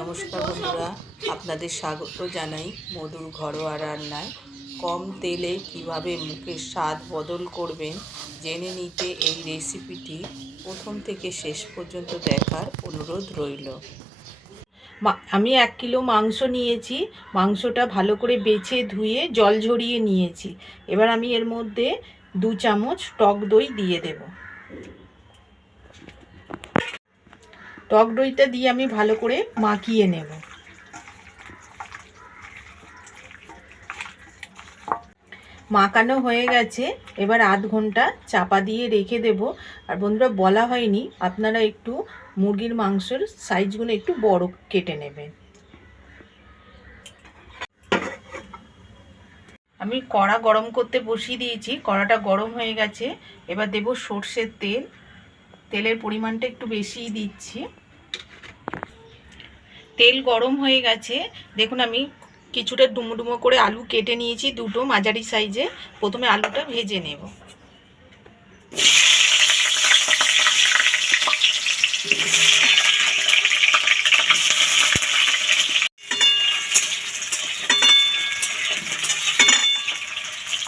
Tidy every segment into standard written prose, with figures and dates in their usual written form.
নমস্কার বন্ধুরা, আপনাদের স্বাগত জানাই মধুর ঘরোয়া রান্নায়। কম তেলে কিভাবে মুখের স্বাদ বদল করবেন জেনে নিতে এই রেসিপিটি প্রথম থেকে শেষ পর্যন্ত দেখার অনুরোধ রইল। আমি 1 কিলো মাংস নিয়েছি। মাংসটা ভালো করে বেছে ধুয়ে জল ঝরিয়ে নিয়েছি। এবার আমি এর মধ্যে 2 চামচ টক দই দিয়ে দেব। টক দইটা দিয়ে আমি ভালো করে মাখিয়ে নেব। মাখানো হয়ে গেছে, এবার আধ ঘন্টা চাপা দিয়ে রেখে দেব। আর বন্ধুরা, বলা হয়নি, আপনারা একটু মুরগির মাংসের সাইজগুলো একটু বড় কেটে নেবেন। আমি কড়া গরম করতে বসিয়ে দিয়েছি, কড়াটা গরম হয়ে গেছে। এবার দেব সর্ষের তেল। তেলের পরিমাণটা একটু বেশিই দিচ্ছি। তেল গরম হয়ে গেছে, দেখুন আমি কিছুটা ডুমো ডুমো করে আলু কেটে নিয়েছি, 2টো মাঝারি সাইজে। প্রথমে আলুটা ভেজে নেব।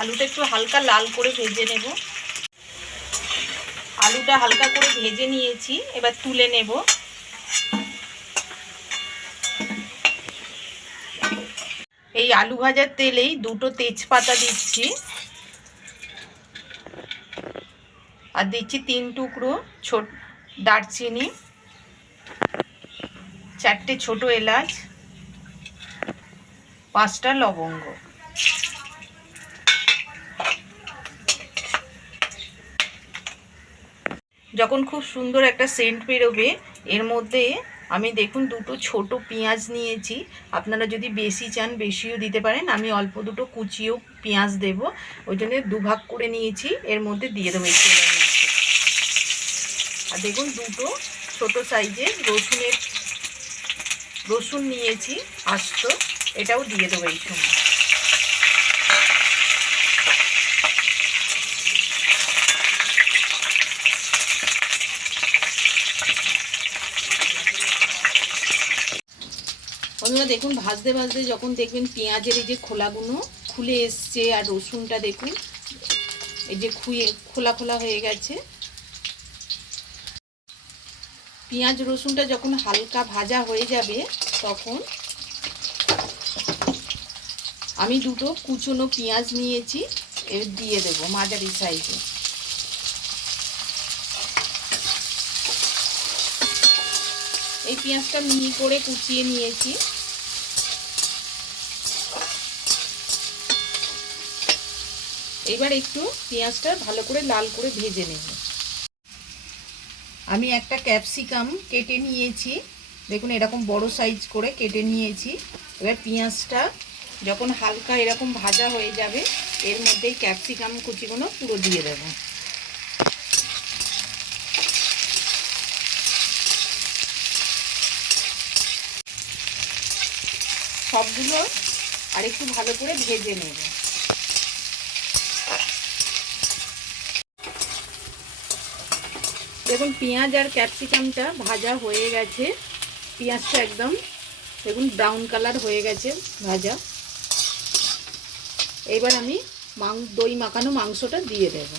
আলুটা একটু হালকা লাল করে ভেজে নেব। আলুটা হালকা করে ভেজে নিয়েছি, এবার তুলে নেব। এই আলু ভাজার তেলেই 2টো তেজপাতা দিচ্ছি, আর দিচ্ছি 3 টুকরো ছোট দারচিনি, 4টে ছোট এলাচ, 5টা লবঙ্গ। যখন খুব সুন্দর একটা সেন্ট বেরোবে, এর মধ্যে আমি দেখুন 2টো ছোট পেঁয়াজ নিয়েছি। আপনারা যদি বেশি চান বেশিও দিতে পারেন। আমি অল্প 2টো কুচিও পেঁয়াজ দেব, ওই জন্য 2 ভাগ করে নিয়েছি। এর মধ্যে দিয়ে দেবো এই তেলের মধ্যে। আর দেখুন 2টো ছোট সাইজের রসুন নিয়েছি আস্ত, এটাও দিয়ে দেবো এই সময়। বন্ধুরা দেখুন, ভাজতে ভাজতে যখন দেখবেন পেঁয়াজের এই যে খোলাগুলো খুলে এসছে, আর রসুনটা দেখুন এই যে খোলা খোলা হয়ে গেছে। পেঁয়াজ রসুনটা যখন হালকা ভাজা হয়ে যাবে, তখন আমি 2টো কুচনো পেঁয়াজ নিয়েছি, এর দিয়ে দেব মাঝারি সাইজে। এই পেঁয়াজটা মিহি করে কুচিয়ে নিয়েছি। এবার একটু পেঁয়াজটা ভালো করে লাল করে ভেজে নেব। আমি একটা ক্যাপসিকাম কেটে নিয়েছি, দেখুন এরকম বড় সাইজ করে কেটে নিয়েছি। এবার পেঁয়াজটা যখন হালকা এরকম ভাজা হয়ে যাবে, এর মধ্যেই ক্যাপসিকাম কুচিগুলো পুরো দিয়ে দেব। সবগুলো আরেকটু ভালো করে ভেজে নেব। দেখুন পেঁয়াজ আর ক্যাপসিকামটা ভাজা হয়ে গেছে। পেঁয়াজটা একদম দেখুন ব্রাউন কালার হয়ে গেছে ভাজা। এবার আমি দই মাখানো মাংসটা দিয়ে দেব।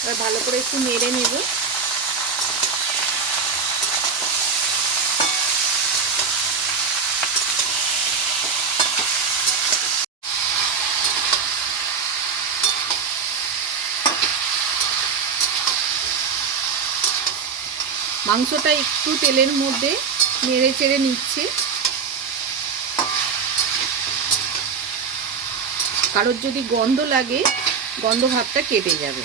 এবার ভালো করে একটু নেড়ে নেব। মাংসটা একটু তেলের মধ্যে নেড়ে চেড়ে নিচ্ছি, কারোর যদি গন্ধ লাগে গন্ধ ভাবটা কেটে যাবে।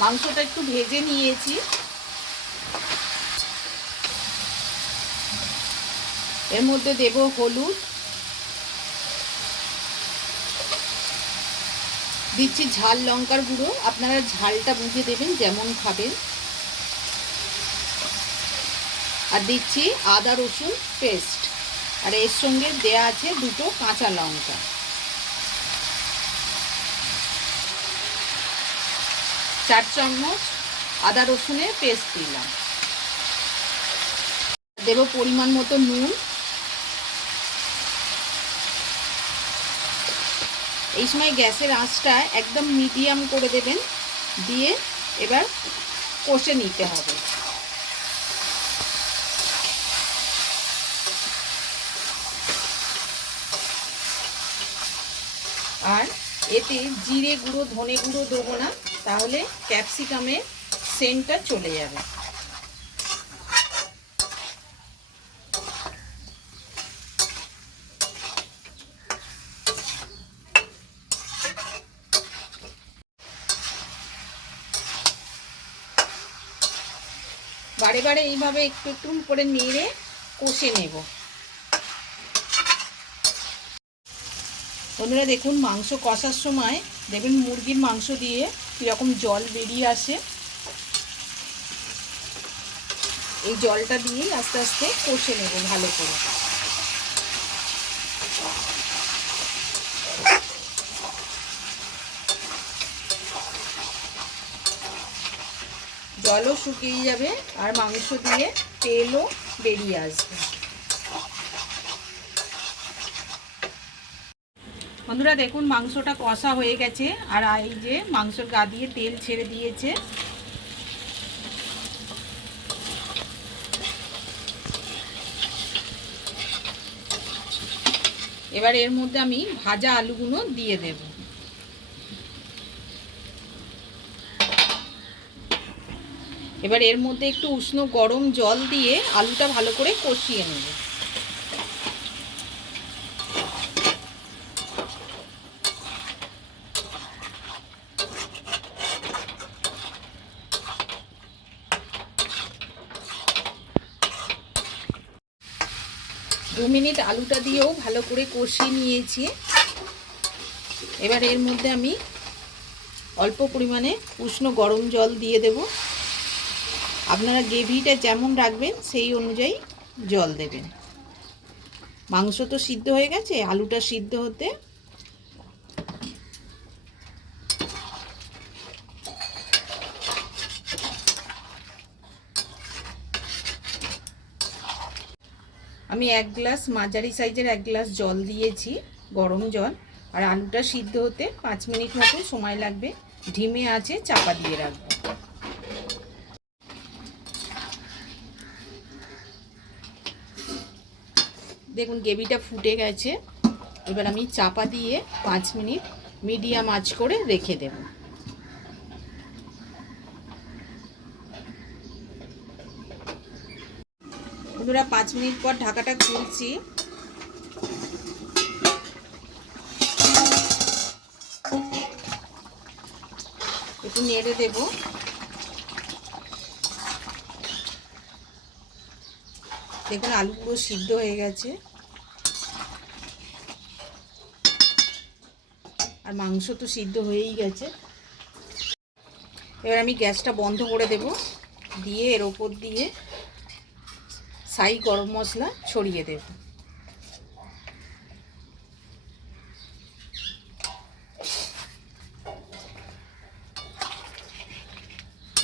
মাংসটা একটু ভেজে নিয়েছি। এর মধ্যে দেব হলুদ, দিচ্ছি ঝাল লঙ্কার গুঁড়ো, আপনারা ঝালটা বুঝে দেবেন যেমন খাবেন। আর দিচ্ছি আদা রসুন পেস্ট। আর এর সঙ্গে দেয়া আছে 2টো কাঁচা লঙ্কা। চার চামচ আদা রসুনের পেস্ট দিলাম। দেব পরিমাণ মতো নুন। এই সময় গ্যাসের আঁচটা একদম মিডিয়াম করে দেবেন, দিয়ে এবার কষে নিতে হবে। আর এতে জিরে গুঁড়ো ধনে গুঁড়ো দেবো না, তাহলে ক্যাপসিকামের সেন্টটা চলে যাবে। বারে বারে এইভাবে একটু একটু করে নেড়ে কষে নেব। বন্ধুরা দেখুন, মাংস কষার সময় দেখবেন মুরগির মাংস দিয়ে কীরকম জল বেরিয়ে আসে। এই জলটা দিয়েই আস্তে আস্তে কষে নেব ভালো করে। জলও শুকিয়ে যাবে আর মাংস দিয়ে তেলও বেরিয়ে আসবে। বন্ধুরা দেখুন, মাংসটা কষা হয়ে গেছে আর এই যে মাংসর গা দিয়ে তেল ছেড়ে দিয়েছে। এবার এর মধ্যে আমি ভাজা আলুগুলো দিয়ে দেব। এবার এর মধ্যে একটু উষ্ণ গরম জল দিয়ে আলুটা ভালো করে কষিয়ে নেব। দু মিনিট আলুটা দিয়েও ভালো করে কষিয়ে নিয়েছি। এবার এর মধ্যে আমি অল্প পরিমাণে উষ্ণ গরম জল দিয়ে দেব। আপনারা গ্রেভিটা যেমন রাখবেন সেই অনুযায়ী জল দেবেন। মাংস তো সিদ্ধ হয়ে গেছে, আলুটা সিদ্ধ হতে আমি 1 গ্লাস মাঝারি সাইজের 1 গ্লাস জল দিয়েছি, গরম জল। আর আলুটা সিদ্ধ হতে 5 মিনিট মতো সময় লাগবে। ধিমে আঁচে চাপা দিয়ে রাখবো। দেখুন গ্রেভিটা ফুটে গেছে। এবার আমি চাপা দিয়ে 5 মিনিট মিডিয়াম আঁচ করে রেখে দেব। বন্ধুরা 5 মিনিট পর ঢাকাটা খুলছি। একটু নেড়ে দেব। দেখুন আলু পুরো সিদ্ধ হয়ে গেছে আর মাংস তো সিদ্ধ হয়েই গেছে। এবার আমি গ্যাসটা বন্ধ করে দেব, দিয়ে এর ওপর দিয়ে সাই গরম মশলা ছড়িয়ে দেব।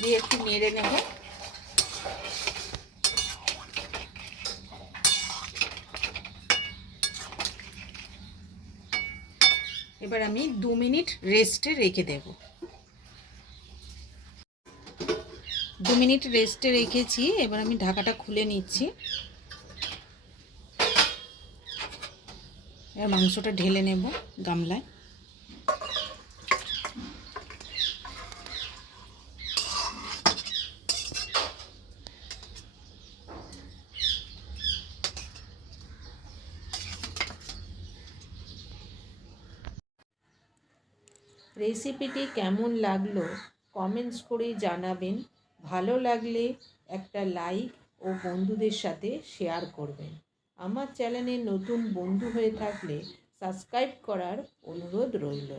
দিয়ে একটু নেড়ে নেব। এবার আমি 2 মিনিট রেস্টে রেখে দেব। 2 মিনিট রেস্টে রেখেছি। এবার আমি ঢাকাটা খুলে নিচ্ছি। এবার মাংসটা ঢেলে নেব গামলায়। রেসিপিটি কেমন লাগলো কমেন্টস করে জানাবেন। ভালো লাগলে একটা লাইক ও বন্ধুদের সাথে শেয়ার করবেন। আমার চ্যানেলে নতুন বন্ধু হয়ে থাকলে সাবস্ক্রাইব করার অনুরোধ রইল।